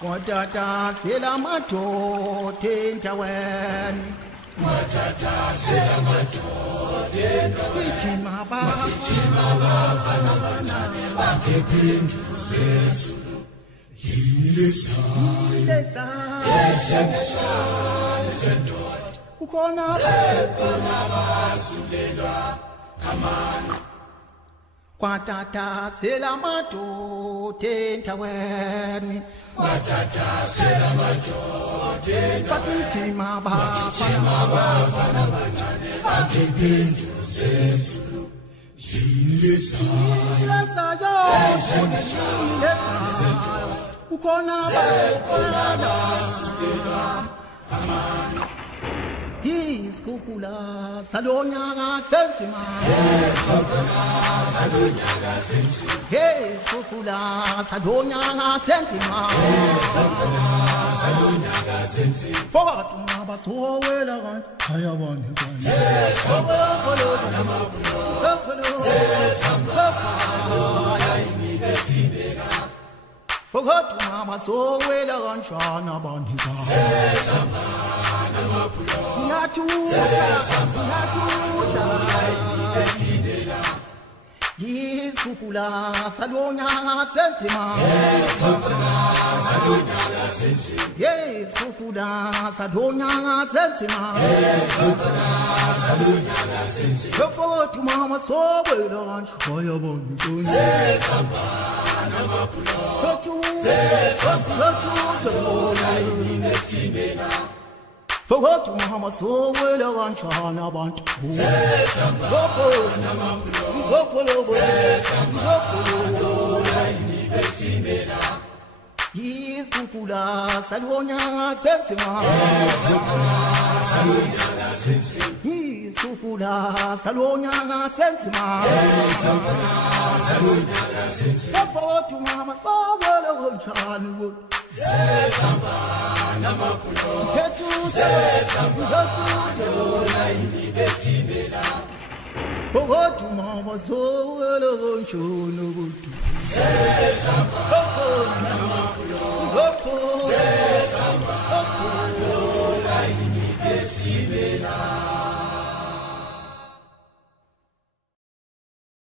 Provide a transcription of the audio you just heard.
Watata sela madoda endaweni. Watata sela madoda endaweni. Gijima bafana bancane bangephenduze ezulu. Yilezane sendoda. Kukhona basulelwa amandla. Watata sela madoda endaweni. Watata sela madoda endaweni. Gijima bafana bancane bangephenduze ezulu. Yilezane kukhona basulelwa amandla. Isikhukhula salonyaka senzima. Isikhukhula salonyaka senzima. Phakathi ungabasowela kanti ayabani kanti. Phakathi ungabasowela kanjani abantu kanti. Isikhukhula salonyaka senzima. Isikhukhula salonyaka senzima. Phakathi ungabasowela kanjani ayabani kanti. Phakathi ungabasowela kanjani abantu. Isikhukhula salonyaka senzima. Isikhukhula salonyaka senzima. Phakathi ungabasowela kanjani. Phakathi ungabasowela kanjani.